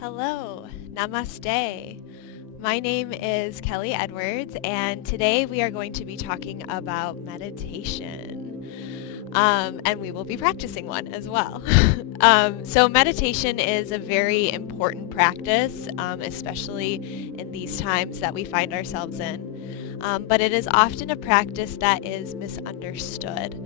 Hello, namaste. My name is Kelley Edwards, and today we are going to be talking about meditation. And we will be practicing one as well. So meditation is a very important practice, especially in these times that we find ourselves in. But it is often a practice that is misunderstood.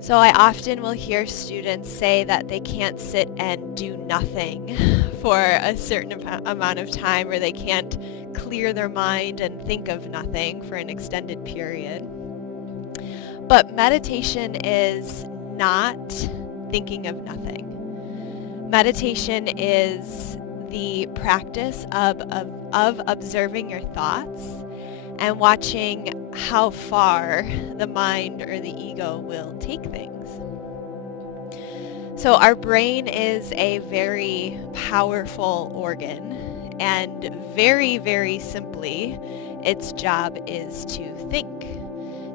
So I often will hear students say that they can't sit and do nothing for a certain amount of time, or they can't clear their mind and think of nothing for an extended period. But meditation is not thinking of nothing. Meditation is the practice of observing your thoughts and watching how far the mind or the ego will take things. So our brain is a very powerful organ, and very, very simply, its job is to think.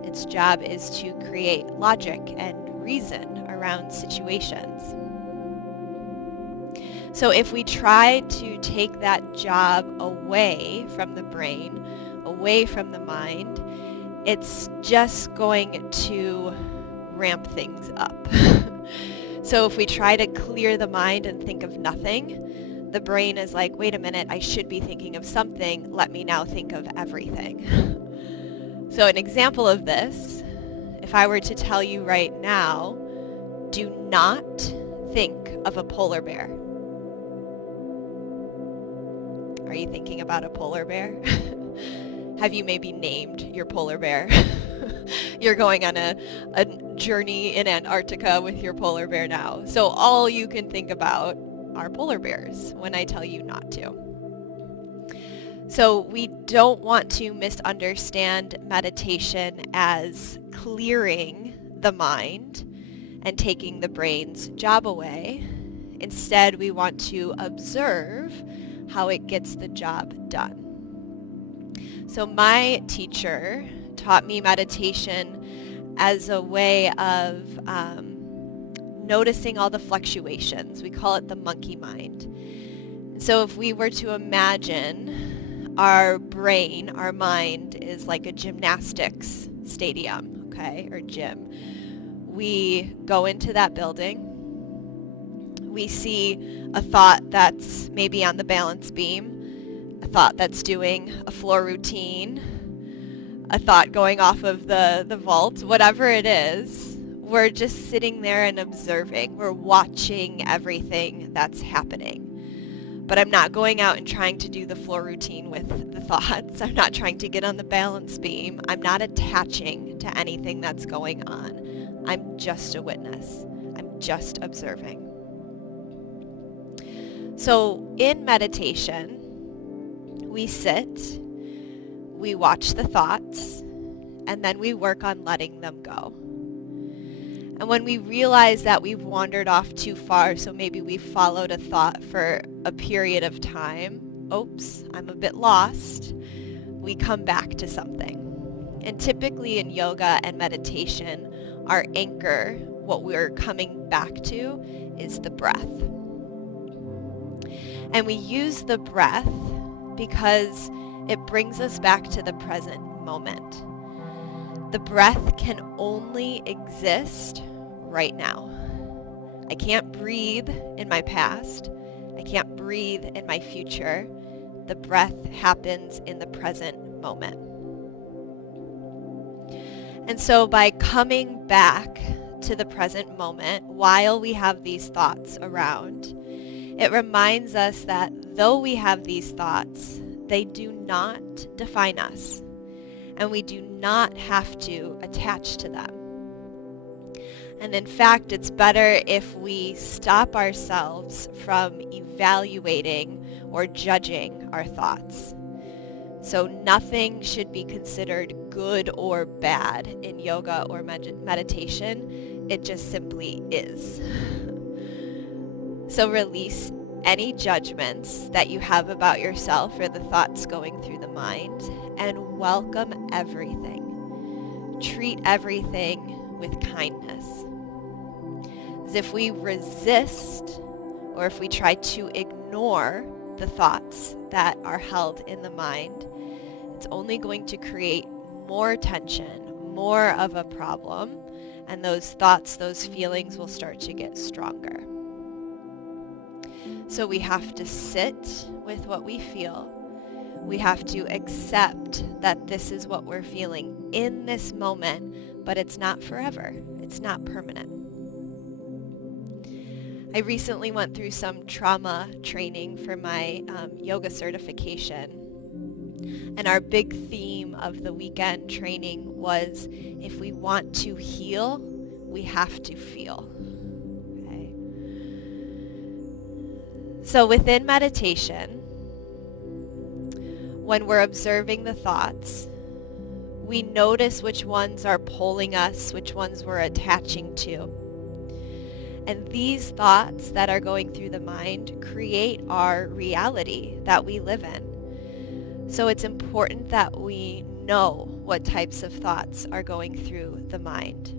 Its job is to create logic and reason around situations. So if we try to take that job away from the brain, away from the mind, it's just going to ramp things up. So if we try to clear the mind and think of nothing, the brain is like, wait a minute, I should be thinking of something. Let me now think of everything. So an example of this, if I were to tell you right now, do not think of a polar bear. Are you thinking about a polar bear? Have you maybe named your polar bear? You're going on a journey in Antarctica with your polar bear now. So all you can think about are polar bears when I tell you not to. So we don't want to misunderstand meditation as clearing the mind and taking the brain's job away. Instead, we want to observe how it gets the job done. So my teacher taught me meditation as a way of noticing all the fluctuations. We call it the monkey mind. So if we were to imagine our brain, our mind is like a gymnastics stadium, okay, or gym. We go into that building. We see a thought that's maybe on the balance beam, a thought that's doing a floor routine, a thought going off of the vault, whatever it is, we're just sitting there and observing. We're watching everything that's happening. But I'm not going out and trying to do the floor routine with the thoughts. I'm not trying to get on the balance beam. I'm not attaching to anything that's going on. I'm just a witness. I'm just observing. So in meditation, we sit, we watch the thoughts, and then we work on letting them go. And when we realize that we've wandered off too far, so maybe we've followed a thought for a period of time, oops, I'm a bit lost, we come back to something. And typically in yoga and meditation, our anchor, what we're coming back to, is the breath. And we use the breath because it brings us back to the present moment. The breath can only exist right now. I can't breathe in my past. I can't breathe in my future. The breath happens in the present moment. And so by coming back to the present moment while we have these thoughts around, it reminds us that though we have these thoughts, they do not define us, and we do not have to attach to them. And in fact, it's better if we stop ourselves from evaluating or judging our thoughts. So nothing should be considered good or bad in yoga or meditation. It just simply is. So release any judgments that you have about yourself or the thoughts going through the mind, and welcome everything. Treat everything with kindness. As if we resist or if we try to ignore ignore the thoughts that are held in the mind, it's only going to create more tension, more of a problem, and those thoughts, those feelings will start to get stronger. So we have to sit with what we feel. We have to accept that this is what we're feeling in this moment, but it's not forever. It's not permanent. I recently went through some trauma training for my yoga certification. And our big theme of the weekend training was, if we want to heal, we have to feel. Okay? So within meditation, when we're observing the thoughts, we notice which ones are pulling us, which ones we're attaching to. And these thoughts that are going through the mind create our reality that we live in. So it's important that we know what types of thoughts are going through the mind.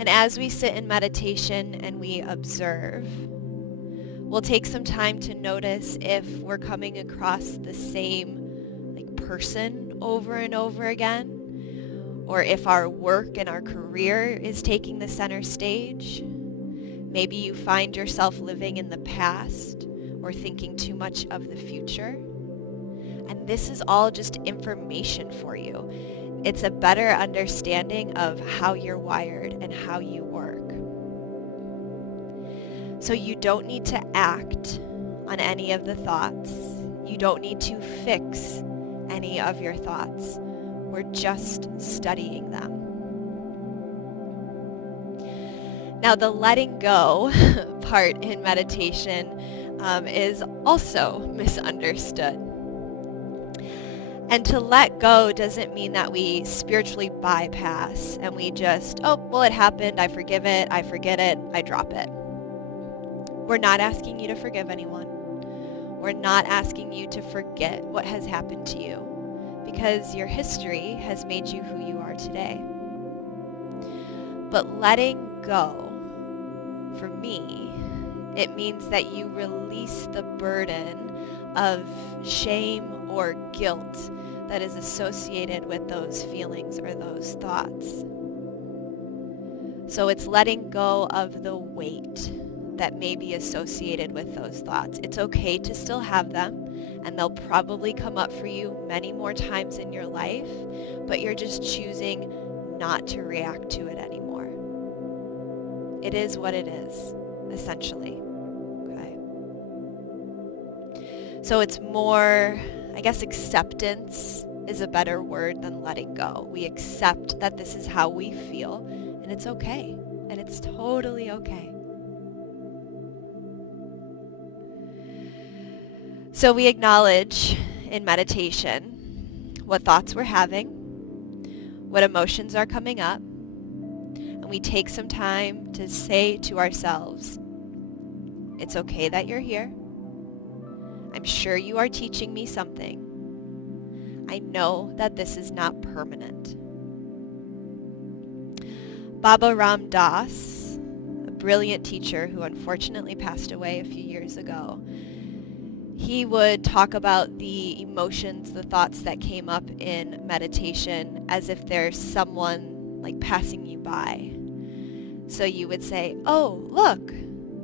And as we sit in meditation and we observe, we'll take some time to notice if we're coming across the same person over and over again, or if our work and our career is taking the center stage. Maybe you find yourself living in the past or thinking too much of the future. And this is all just information for you. It's a better understanding of how you're wired and how you work. So you don't need to act on any of the thoughts. You don't need to fix any of your thoughts. We're just studying them. Now, the letting go part in meditation is also misunderstood. And to let go doesn't mean that we spiritually bypass and we just, oh, well, it happened, I forgive it, I forget it, I drop it. We're not asking you to forgive anyone. We're not asking you to forget what has happened to you, because your history has made you who you are today. But letting go, for me, it means that you release the burden of shame or guilt that is associated with those feelings or those thoughts. So it's letting go of the weight that may be associated with those thoughts. It's okay to still have them, and they'll probably come up for you many more times in your life, but you're just choosing not to react to it anymore. It is what it is, essentially. Okay. So it's more, I guess acceptance is a better word than letting go. We accept that this is how we feel, and it's okay, and it's totally okay. So we acknowledge in meditation what thoughts we're having, what emotions are coming up, and we take some time to say to ourselves, it's okay that you're here. I'm sure you are teaching me something. I know that this is not permanent. Baba Ram Das, a brilliant teacher who unfortunately passed away a few years ago, he would talk about the emotions, the thoughts that came up in meditation as if there's someone like passing you by. So you would say, oh, look,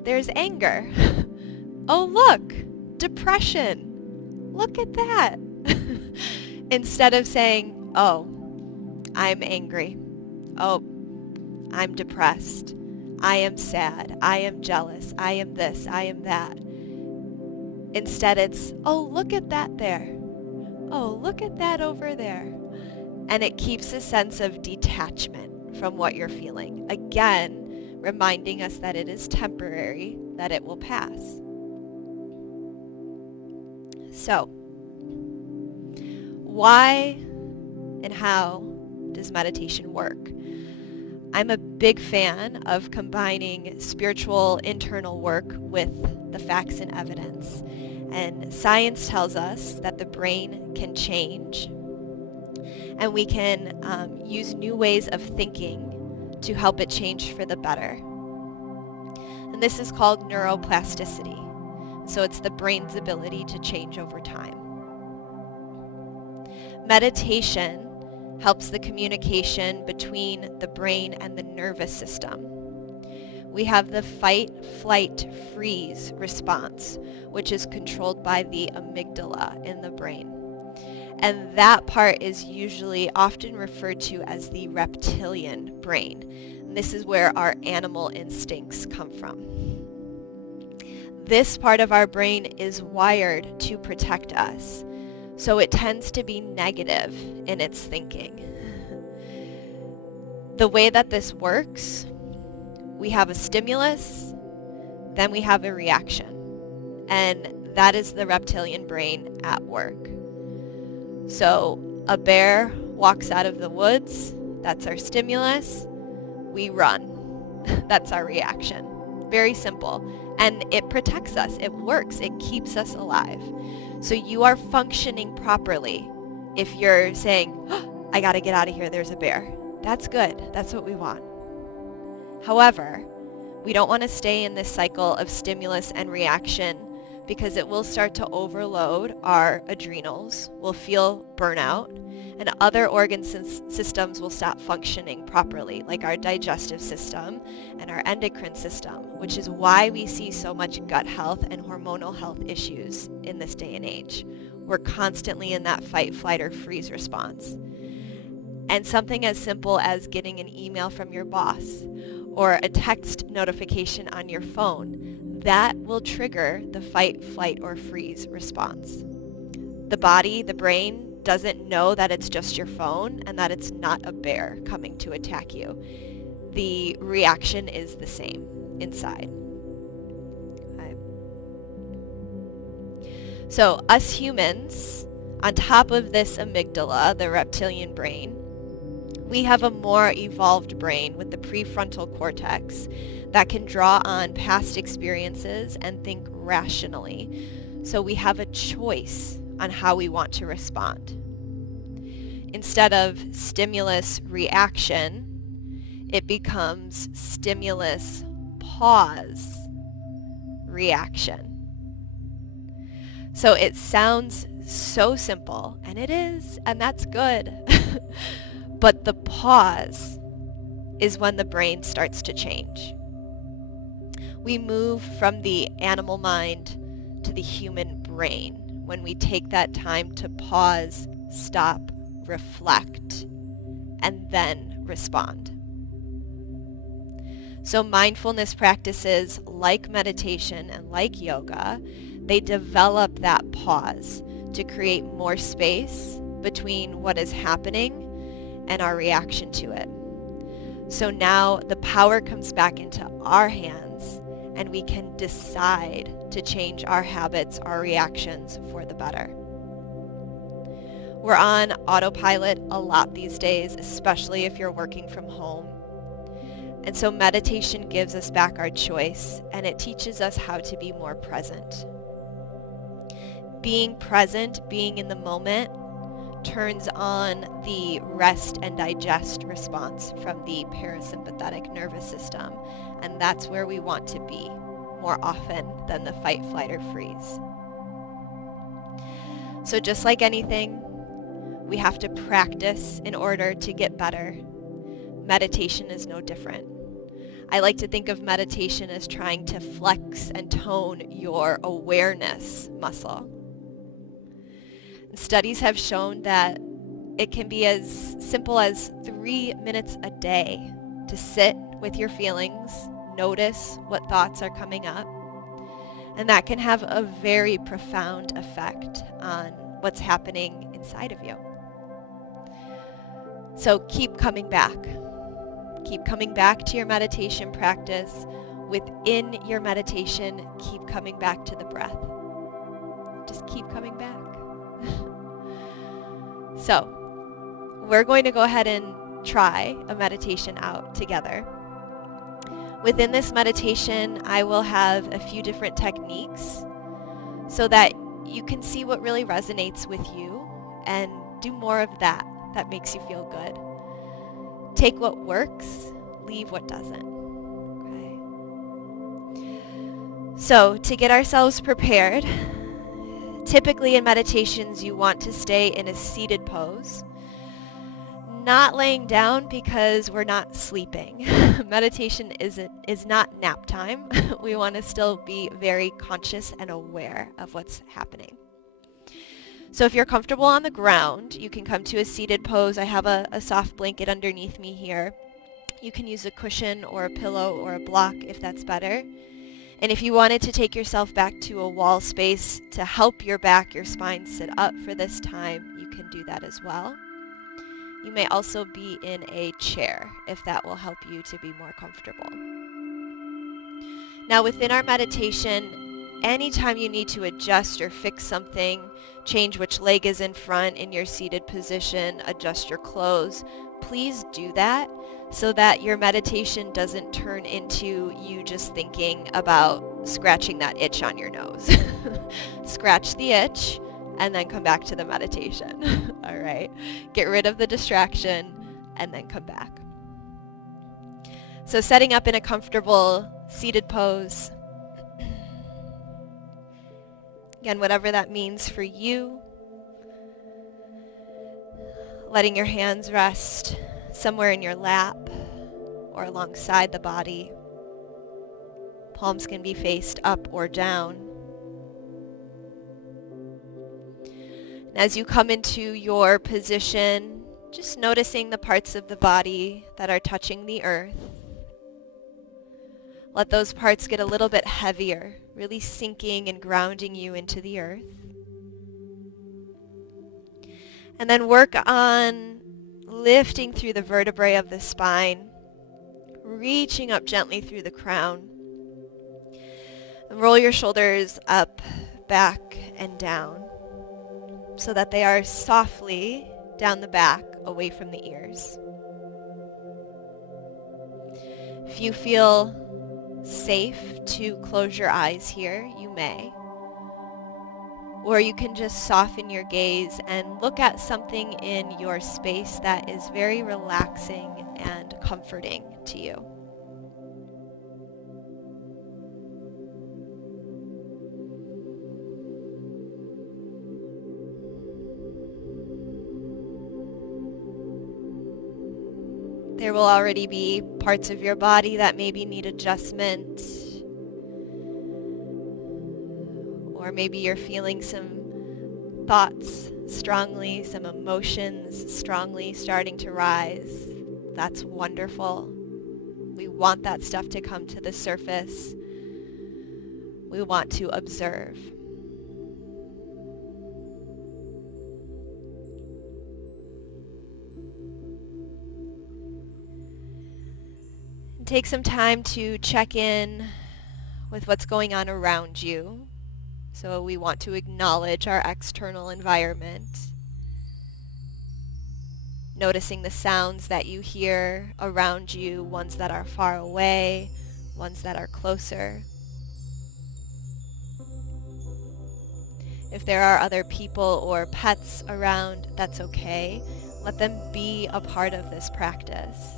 there's anger. Oh, look, depression. Look at that. Instead of saying, oh, I'm angry. Oh, I'm depressed. I am sad. I am jealous. I am this. I am that. Instead, it's, oh, look at that there. Oh, look at that over there. And it keeps a sense of detachment from what you're feeling. Again, reminding us that it is temporary, that it will pass. So, why and how does meditation work? I'm a big fan of combining spiritual internal work with the facts and evidence. And science tells us that the brain can change, and we can use new ways of thinking to help it change for the better. And this is called neuroplasticity. So it's the brain's ability to change over time. Meditation helps the communication between the brain and the nervous system. We have the fight, flight, freeze response, which is controlled by the amygdala in the brain. And that part is usually often referred to as the reptilian brain. And this is where our animal instincts come from. This part of our brain is wired to protect us, so it tends to be negative in its thinking. The way that this works, we have a stimulus, then we have a reaction, and that is the reptilian brain at work. So a bear walks out of the woods, that's our stimulus, we run, that's our reaction. Very simple, and it protects us, it works, it keeps us alive. So you are functioning properly if you're saying, oh, I gotta get out of here, there's a bear. That's good, that's what we want. However, we don't want to stay in this cycle of stimulus and reaction because it will start to overload our adrenals, we'll feel burnout, and other organ systems will stop functioning properly, like our digestive system and our endocrine system, which is why we see so much gut health and hormonal health issues in this day and age. We're constantly in that fight, flight, or freeze response. And something as simple as getting an email from your boss or a text notification on your phone, that will trigger the fight, flight, or freeze response. The body, the brain, doesn't know that it's just your phone and that it's not a bear coming to attack you. The reaction is the same inside. Okay. So us humans, on top of this amygdala, the reptilian brain, we have a more evolved brain with the prefrontal cortex that can draw on past experiences and think rationally. So we have a choice on how we want to respond. Instead of stimulus reaction, it becomes stimulus pause reaction. So it sounds so simple, and it is, and that's good. But the pause is when the brain starts to change. We move from the animal mind to the human brain when we take that time to pause, stop, reflect, and then respond. So mindfulness practices like meditation and like yoga, they develop that pause to create more space between what is happening and our reaction to it. So now the power comes back into our hands and we can decide to change our habits, our reactions for the better. We're on autopilot a lot these days, especially if you're working from home. And so meditation gives us back our choice and it teaches us how to be more present. Being present, being in the moment, turns on the rest and digest response from the parasympathetic nervous system. And that's where we want to be more often than the fight, flight, or freeze. So just like anything, we have to practice in order to get better. Meditation is no different. I like to think of meditation as trying to flex and tone your awareness muscle. Studies have shown that it can be as simple as 3 minutes a day to sit with your feelings, notice what thoughts are coming up, and that can have a very profound effect on what's happening inside of you. So keep coming back. Keep coming back to your meditation practice. Within your meditation, keep coming back to the breath. Just keep coming back. So, we're going to go ahead and try a meditation out together. Within this meditation, I will have a few different techniques so that you can see what really resonates with you and do more of that makes you feel good. Take what works, leave what doesn't. Okay? So to get ourselves prepared, typically in meditations you want to stay in a seated pose, not laying down because we're not sleeping. Meditation is not nap time. We want to still be very conscious and aware of what's happening. So if you're comfortable on the ground, you can come to a seated pose. I have a soft blanket underneath me here. You can use a cushion or a pillow or a block if that's better. And if you wanted to take yourself back to a wall space to help your back, your spine sit up for this time, you can do that as well. You may also be in a chair if that will help you to be more comfortable. Now within our meditation, anytime you need to adjust or fix something, change which leg is in front in your seated position, adjust your clothes, please do that so that your meditation doesn't turn into you just thinking about scratching that itch on your nose. Scratch the itch and then come back to the meditation. All right. Get rid of the distraction and then come back. So setting up in a comfortable seated pose. Again, whatever that means for you. Letting your hands rest somewhere in your lap or alongside the body. Palms can be faced up or down. And as you come into your position, just noticing the parts of the body that are touching the earth. Let those parts get a little bit heavier, really sinking and grounding you into the earth. And then work on lifting through the vertebrae of the spine, reaching up gently through the crown. And roll your shoulders up, back, and down so that they are softly down the back, away from the ears. If you feel safe to close your eyes here, you may. Or you can just soften your gaze and look at something in your space that is very relaxing and comforting to you. There will already be parts of your body that maybe need adjustment. Or maybe you're feeling some thoughts strongly, some emotions strongly starting to rise. That's wonderful. We want that stuff to come to the surface. We want to observe. And take some time to check in with what's going on around you. So we want to acknowledge our external environment. Noticing the sounds that you hear around you, ones that are far away, ones that are closer. If there are other people or pets around, that's okay. Let them be a part of this practice.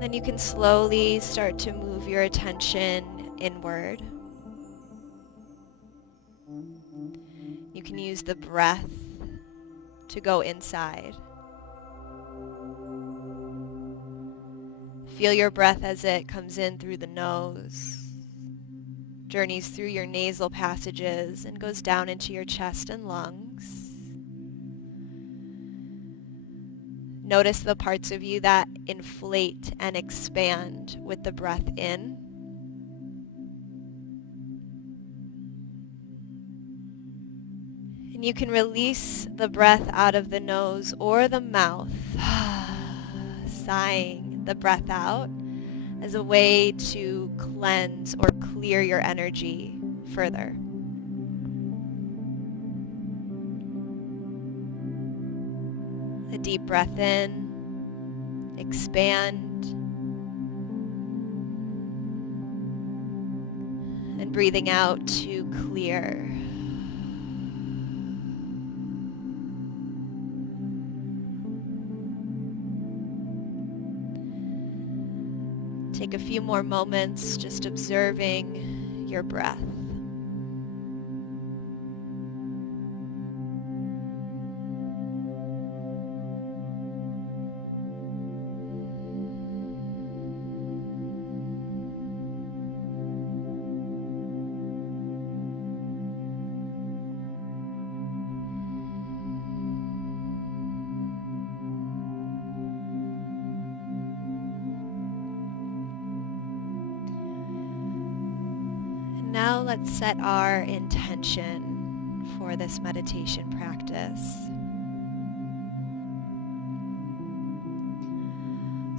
Then you can slowly start to move your attention inward. You can use the breath to go inside. Feel your breath as it comes in through the nose, journeys through your nasal passages, and goes down into your chest and lungs. Notice the parts of you that inflate and expand with the breath in. And you can release the breath out of the nose or the mouth, sighing the breath out as a way to cleanse or clear your energy further. A deep breath in expand, and breathing out to clear. Take a few more moments just observing your breath. Now let's set our intention for this meditation practice.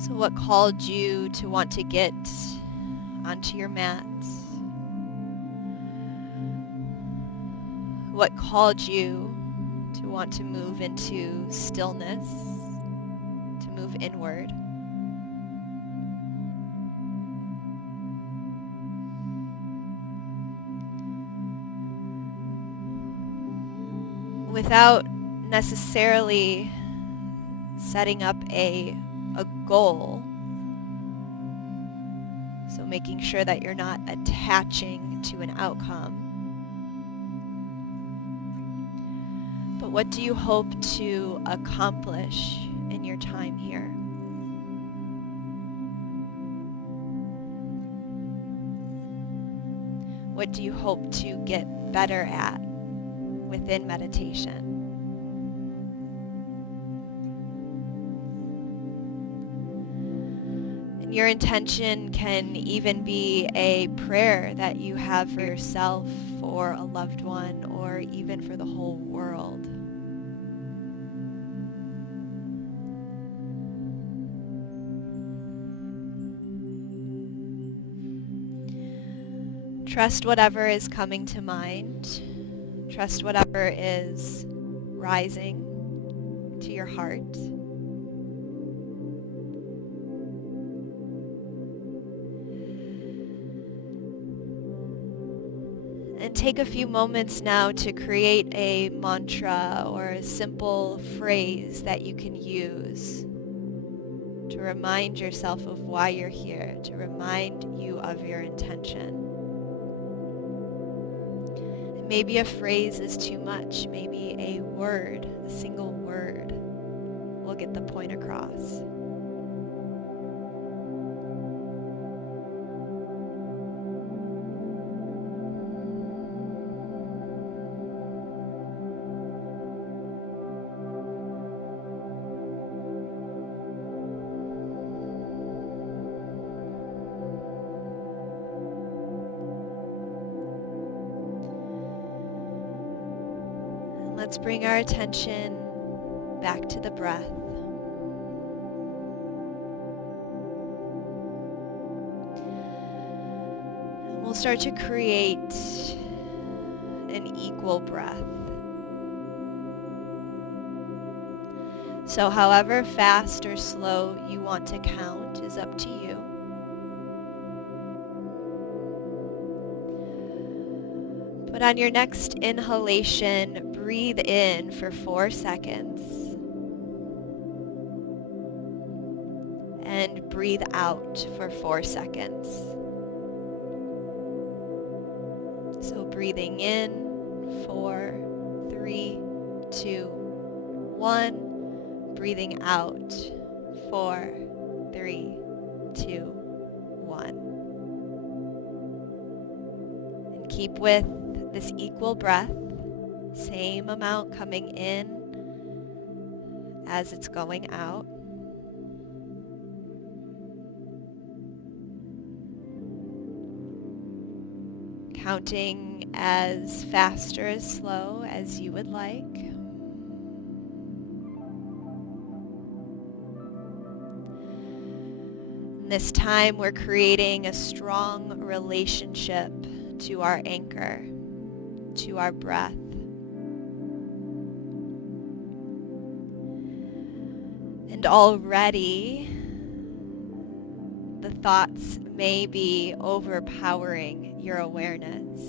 So what called you to want to get onto your mat? What called you to want to move into stillness, to move inward? Without necessarily setting up a goal. So making sure that you're not attaching to an outcome. But what do you hope to accomplish in your time here? What do you hope to get better at within meditation? And your intention can even be a prayer that you have for yourself, for a loved one, or even for the whole world. Trust whatever is coming to mind. Trust whatever is rising to your heart. And take a few moments now to create a mantra or a simple phrase that you can use to remind yourself of why you're here, to remind you of your intention. Maybe a phrase is too much. Maybe a word, a single word, will get the point across. Let's bring our attention back to the breath. And we'll start to create an equal breath. So however fast or slow you want to count is up to you. But on your next inhalation, breathe in for 4 seconds and breathe out for 4 seconds. So breathing in, 4, 3, 2, 1. Breathing out, 4, 3, 2, 1. And keep with this equal breath. Same amount coming in as it's going out. Counting as fast or as slow as you would like. And this time we're creating a strong relationship to our anchor, to our breath. And already the thoughts may be overpowering your awareness.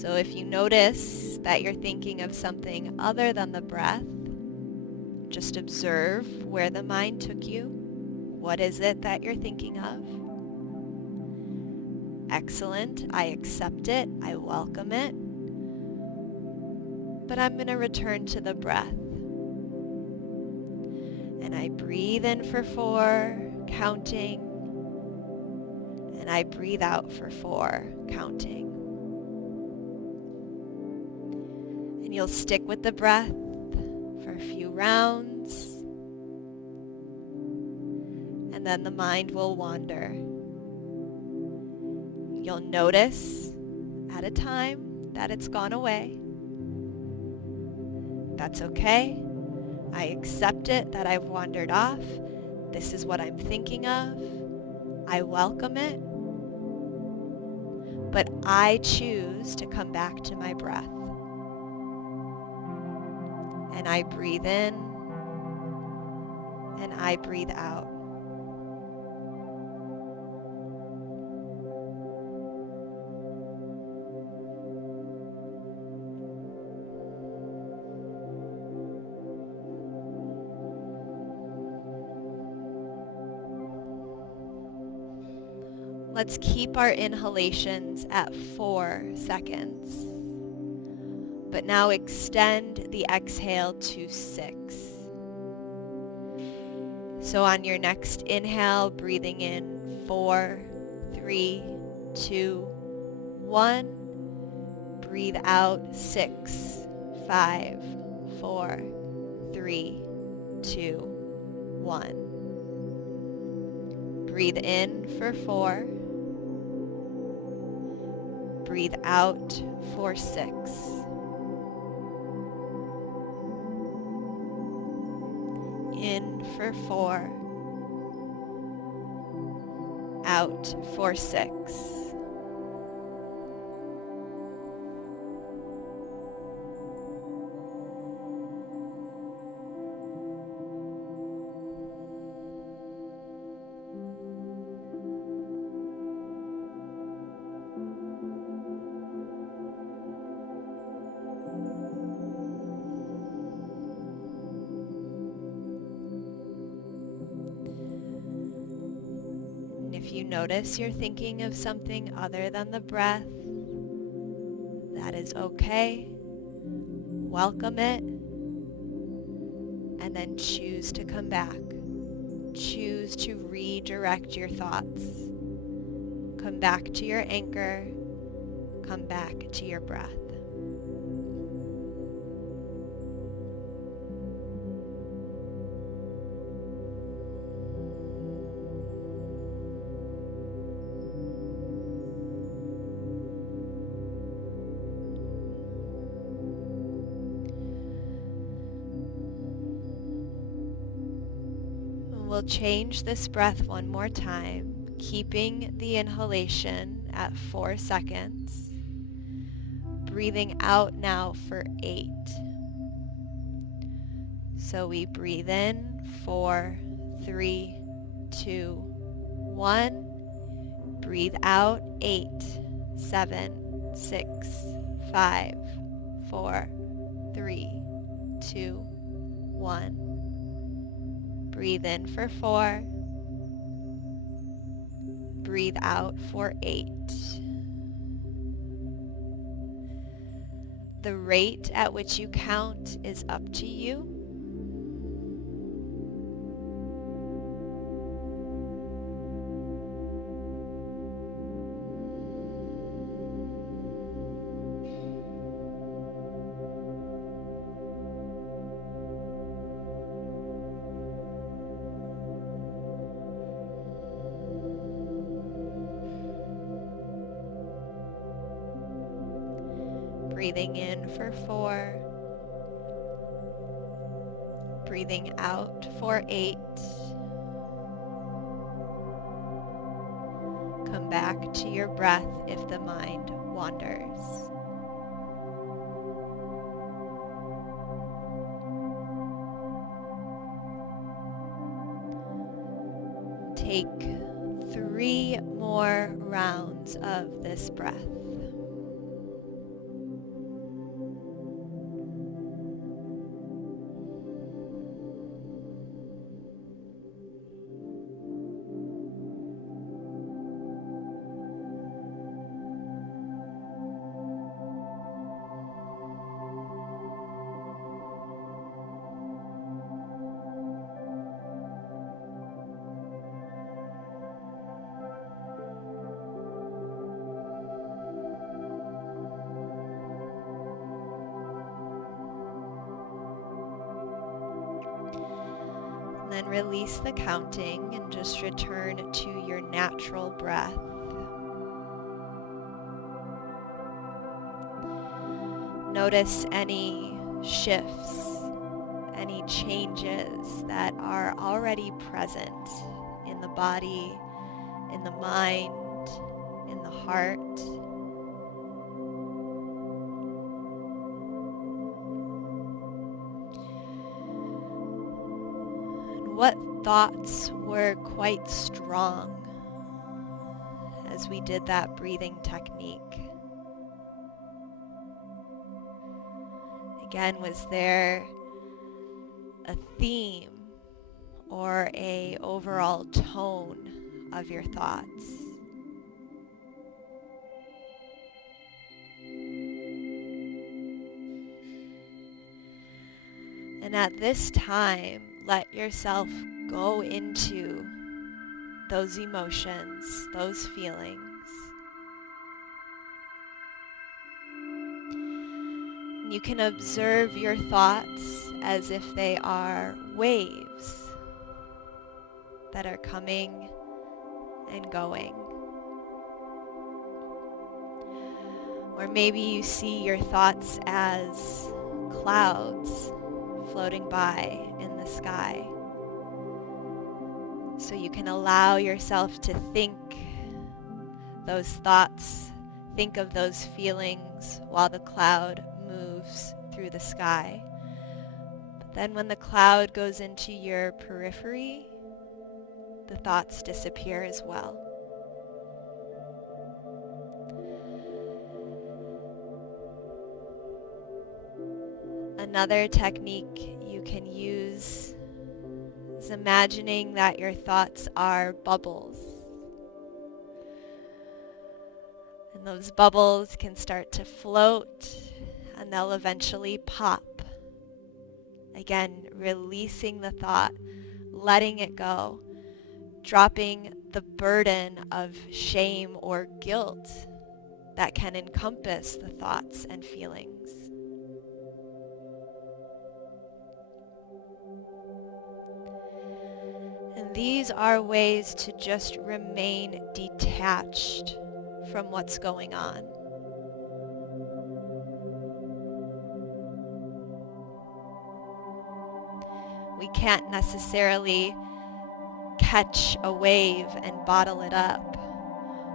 So if you notice that you're thinking of something other than the breath, just observe where the mind took you. What is it that you're thinking of? Excellent. I accept it. I welcome it. But I'm going to return to the breath. And I breathe in for 4, counting. And I breathe out for 4, counting. And you'll stick with the breath for a few rounds. And then the mind will wander. You'll notice at a time that it's gone away. That's okay. I accept it that I've wandered off. This is what I'm thinking of. I welcome it. But I choose to come back to my breath. And I breathe in and I breathe out. Let's keep our inhalations at 4 seconds. But now extend the exhale to 6. So on your next inhale, breathing in 4, 3, 2, 1. Breathe out 6, 5, 4, 3, 2, 1. Breathe in for 4. Breathe out for 6. In for 4. Out for 6. If you notice you're thinking of something other than the breath, that is okay. Welcome it, and then choose to come back. Choose to redirect your thoughts. Come back to your anchor. Come back to your breath. We'll change this breath one more time, keeping the inhalation at 4 seconds. Breathing out now for 8. So we breathe in 4, 3, 2, 1. Breathe out 8, 7, 6, 5, 4, 3, 2, 1. Breathe in for 4. Breathe out for 8. The rate at which you count is up to you. Breathing in for 4. Breathing out for 8. Come back to your breath if the mind wanders. take 3 more rounds of this breath. Then release the counting and just return to your natural breath. Notice any shifts, any changes that are already present in the body, in the mind, in the heart. What thoughts were quite strong as we did that breathing technique? Again, was there a theme or a overall tone of your thoughts? And at this time, let yourself go into those emotions, those feelings. You can observe your thoughts as if they are waves that are coming and going. Or maybe you see your thoughts as clouds floating by in the sky. So you can allow yourself to think those thoughts, think of those feelings while the cloud moves through the sky. But then when the cloud goes into your periphery, the thoughts disappear as well. Another technique you can use is imagining that your thoughts are bubbles. And those bubbles can start to float and they'll eventually pop. Again, releasing the thought, letting it go, dropping the burden of shame or guilt that can encompass the thoughts and feelings. And these are ways to just remain detached from what's going on. We can't necessarily catch a wave and bottle it up,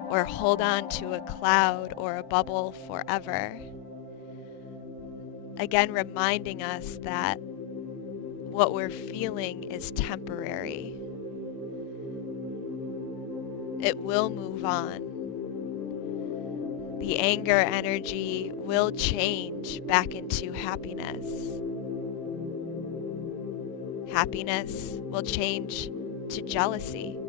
or hold on to a cloud or a bubble forever. Again, reminding us that what we're feeling is temporary. It will move on. The anger energy will change back into happiness. Happiness will change to jealousy.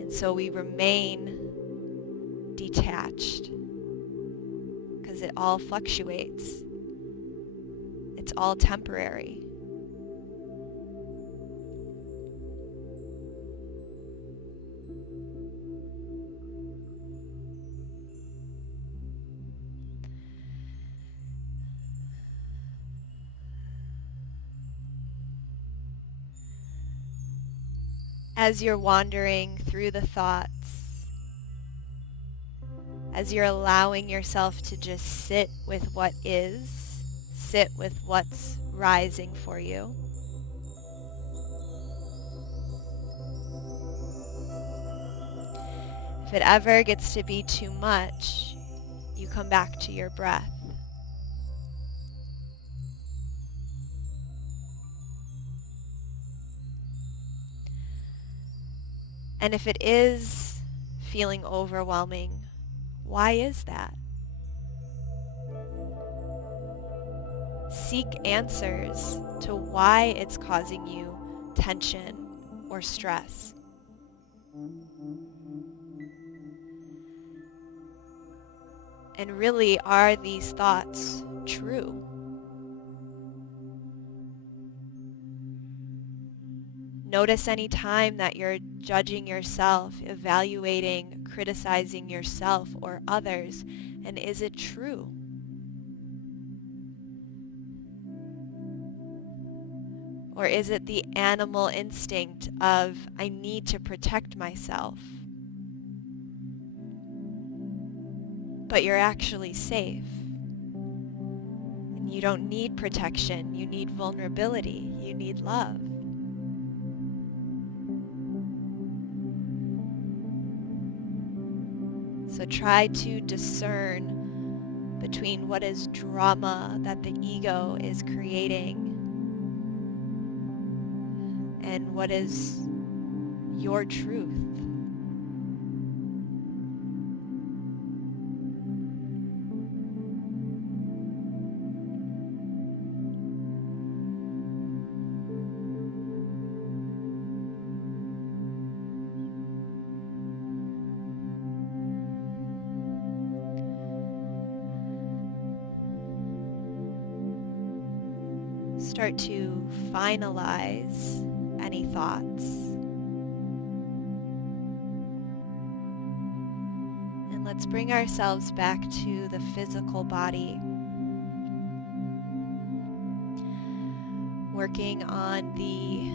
And so we remain detached because it all fluctuates. It's all temporary. As you're wandering through the thoughts, as you're allowing yourself to just sit with what is, sit with what's rising for you, if it ever gets to be too much, you come back to your breath. And if it is feeling overwhelming, why is that? Seek answers to why it's causing you tension or stress. And really, are these thoughts true? Notice any time that you're judging yourself, evaluating, criticizing yourself or others, and is it true? Or is it the animal instinct of, I need to protect myself? But you're actually safe. And you don't need protection. You need vulnerability. You need love. So try to discern between what is drama that the ego is creating and what is your truth. Start to finalize any thoughts. And let's bring ourselves back to the physical body. Working on the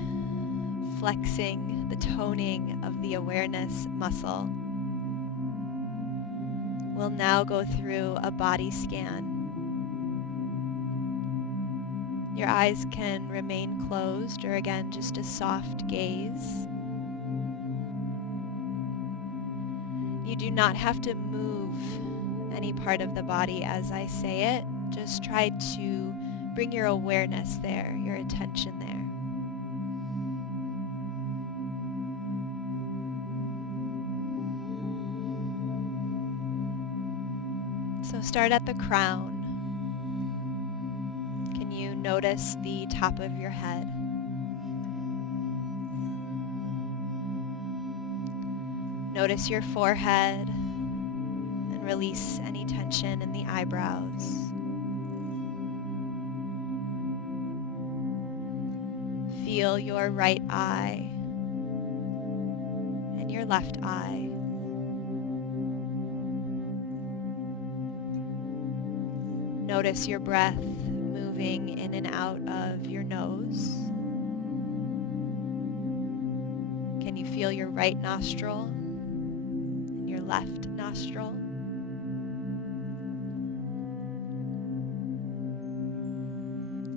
flexing, the toning of the awareness muscle. We'll now go through a body scan. Your eyes can remain closed, or again, just a soft gaze. You do not have to move any part of the body as I say it. Just try to bring your awareness there, your attention there. So start at the crown. Can you notice the top of your head? Notice your forehead and release any tension in the eyebrows. Feel your right eye and your left eye. Notice your breath moving in and out of your nose. Can you feel your right nostril and your left nostril?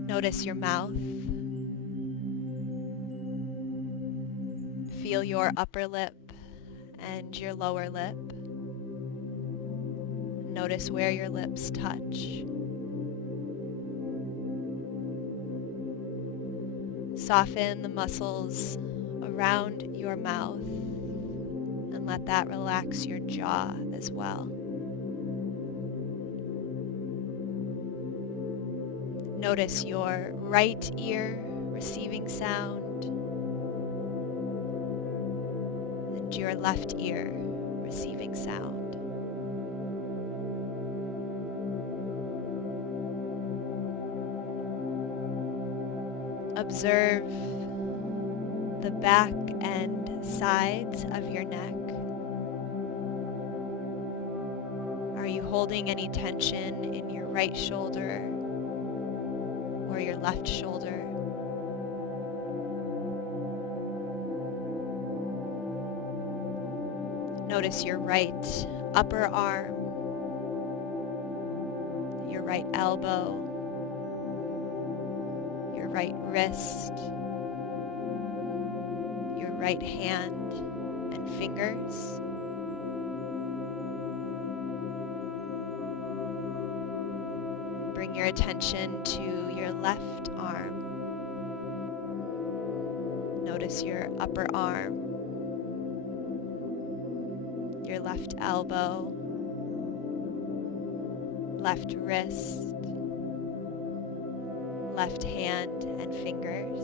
Notice your mouth. Feel your upper lip and your lower lip. Notice where your lips touch. Soften the muscles around your mouth and let that relax your jaw as well. Notice your right ear receiving sound and your left ear receiving sound. Observe the back and sides of your neck. Are you holding any tension in your right shoulder or your left shoulder? Notice your right upper arm, your right elbow, your right wrist, your right hand and fingers. Bring your attention to your left arm. Notice your upper arm, your left elbow, left wrist, left hand and fingers.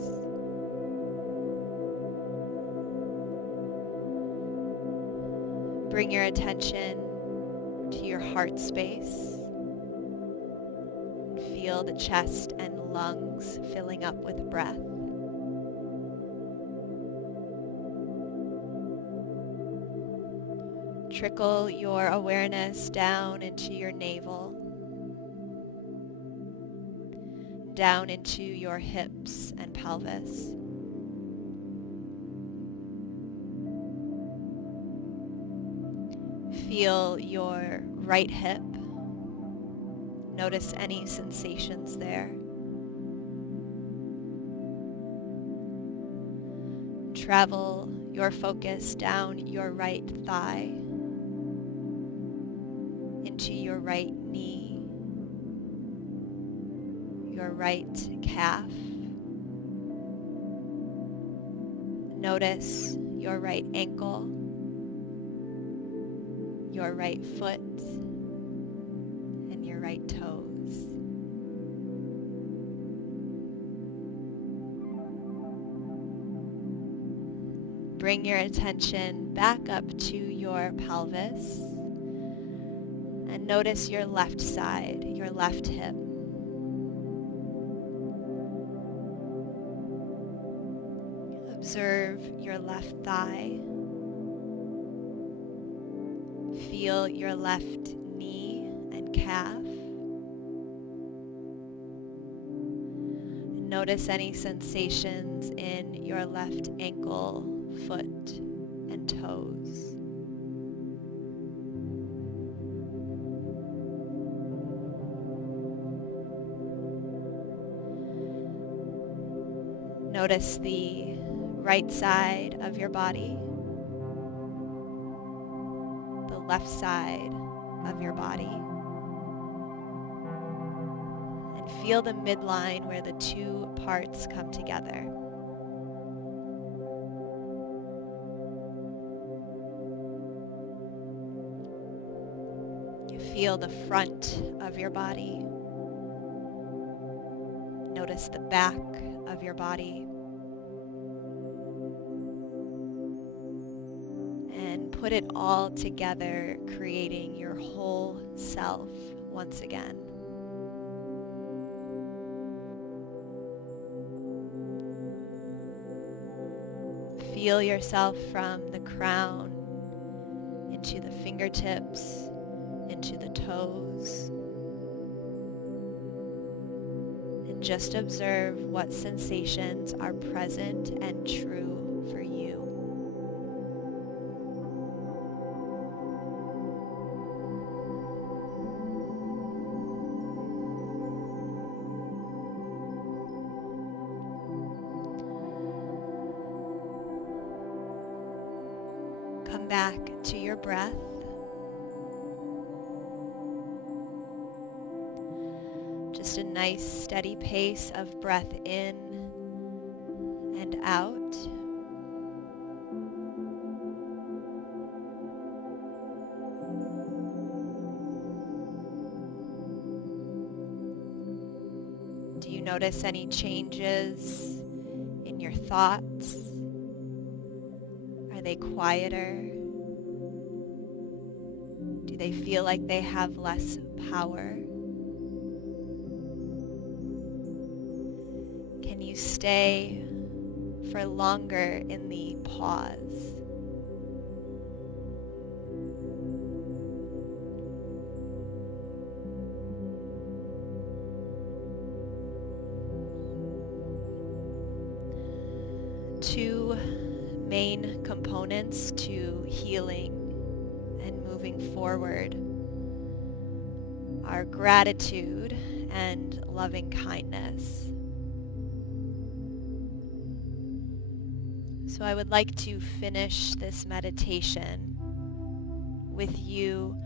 Bring your attention to your heart space. Feel the chest and lungs filling up with breath. Trickle your awareness down into your navel, down into your hips and pelvis. Feel your right hip. Notice any sensations there. Travel your focus down your right thigh, into your right knee, your right calf. Notice your right ankle, your right foot, and your right toes. Bring your attention back up to your pelvis and notice your left side, your left hip. Observe your left thigh. Feel your left knee and calf. Notice any sensations in your left ankle, foot, and toes. Notice the right side of your body, the left side of your body, and feel the midline where the two parts come together. You feel the front of your body. Notice the back of your body. And put it all together, creating your whole self once again. Feel yourself from the crown into the fingertips, into the toes. And just observe what sensations are present and true for you. Come back to your breath. Just a nice steady pace of breath in and out. Do you notice any changes in your thoughts? Are they quieter? Do they feel like they have less power? Can you stay for longer in the pause? Two main components to healing and moving forward are gratitude and loving kindness. So I would like to finish this meditation with you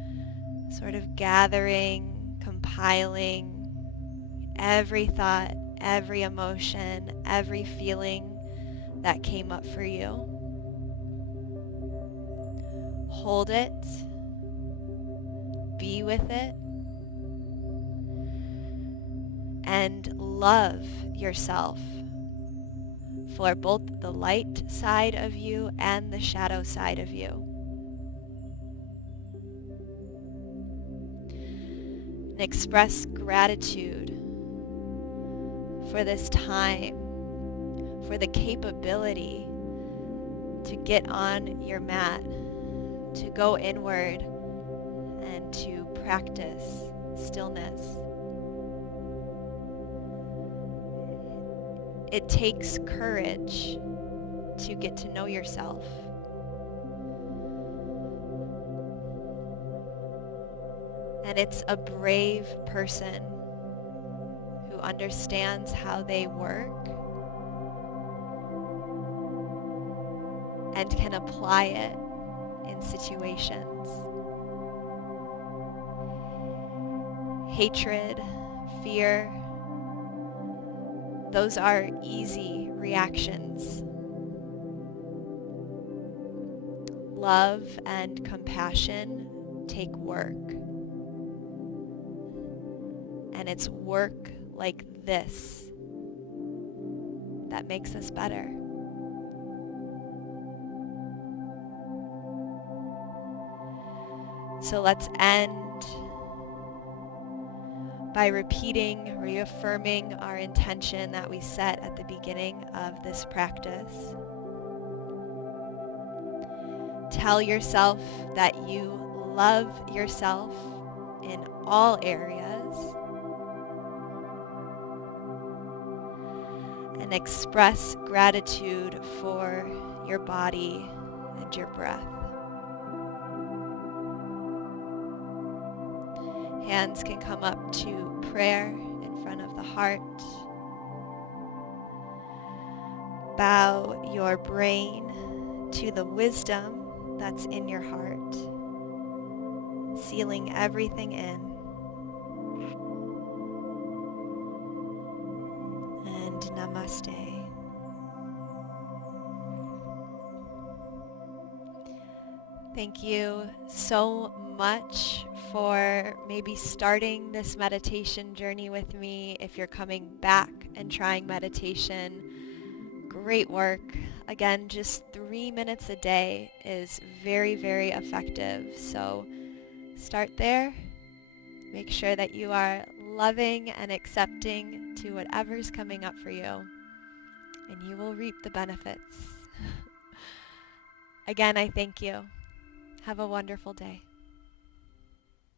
sort of gathering, compiling every thought, every emotion, every feeling that came up for you. Hold it, be with it, and love yourself for both the light side of you and the shadow side of you. And express gratitude for this time, for the capability to get on your mat, to go inward, and to practice stillness. It takes courage to get to know yourself. And it's a brave person who understands how they work and can apply it in situations. Hatred, fear, those are easy reactions. Love and compassion take work. And it's work like this that makes us better. So let's end by reaffirming our intention that we set at the beginning of this practice. Tell yourself that you love yourself in all areas and express gratitude for your body and your breath. Hands can come up to prayer in front of the heart. Bow your brain to the wisdom that's in your heart, sealing everything in. And namaste. Thank you so much for maybe starting this meditation journey with me. If you're coming back and trying meditation, great work. Again, just 3 minutes a day is very, very effective. So start there. Make sure that you are loving and accepting to whatever's coming up for you, and you will reap the benefits. Again, I thank you. Have a wonderful day.